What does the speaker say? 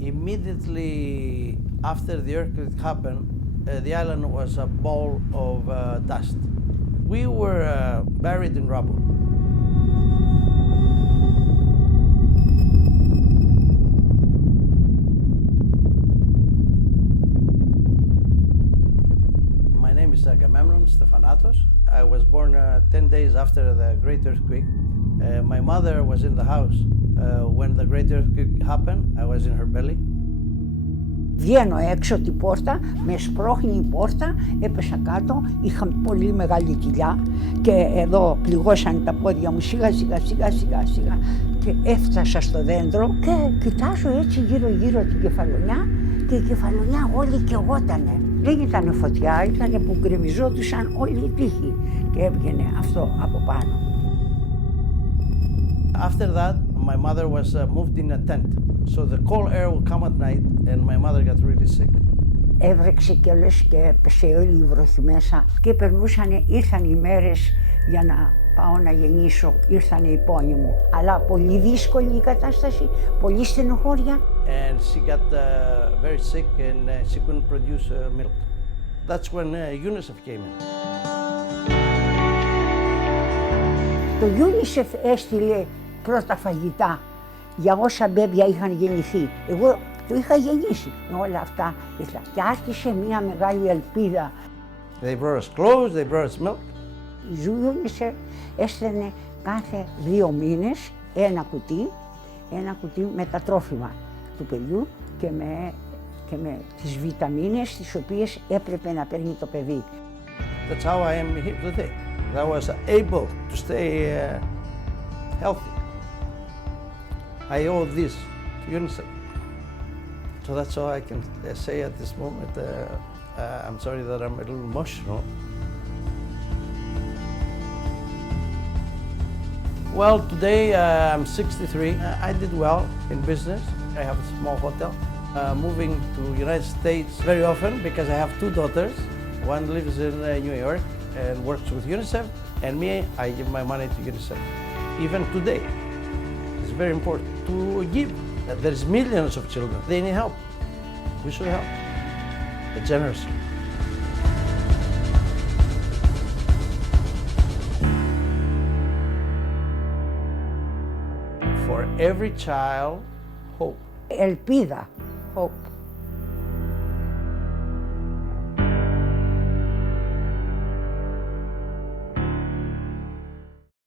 Immediately after the earthquake happened, the island was a ball of dust. We were buried in rubble. My name is Agamemnon Stefanatos. I was born 10 days after the great earthquake. My mother was in the house when the great earthquake happened. I was in her belly. Βγαίνω έξω την πόρτα, με σπρώχνει η πόρτα, έπεσα κάτω, είχα πολύ μεγάλη κοιλιά και εδώ πληγώσαν τα πόδια μου σιγά σιγά και έφτασα στο δέντρο και κοιτάζω έτσι γύρω γύρω την κεφαλονιά και η κεφαλονιά όλη καιγότανε. Δεν ήταν φωτιά, ήταν που γκρεμιζόντουσαν όλοι οι τοίχοι και έβγαινε αυτό από πάνω. After that, my mother was moved in a tent. So the cold air would come at night and my mother got really sick. Έβρεξε κιόλας και έπεσε όλη η βροχή μέσα και ήρθαν οι μέρες για να πάω να γεννήσω, ήρθαν οι πόνοι μου. Αλλά πολύ δύσκολη η κατάσταση, πολύ στενοχώρια. And she got very sick and she couldn't produce milk. That's when UNICEF came in. Το UNICEF έστειλε πρώτα φαγητά για όσα μπέμπια είχαν γεννηθεί. Εγώ το είχα γεννήσει με όλα αυτά και άρχισε μια μεγάλη ελπίδα. They brought us clothes, they brought us milk. Η UNICEF έστελνε κάθε 2 μήνες ένα κουτί με τα τρόφιμα του παιδιού και με τις βιταμίνες τις οποίες έπρεπε να παίρνει το παιδί. That's how I am here today. I was able to stay healthy. I owe this to UNICEF. So that's all I can say at this moment. I'm sorry that I'm a little emotional. Well, today I'm 63. I did well in business. I have a small hotel. Moving to United States very often because I have 2 daughters. One lives in New York and works with UNICEF, and me, I give my money to UNICEF. Even today, it's very important to give. There's millions of children. They need help. We should help generously. For every child, hope. Ελπίδα, hope.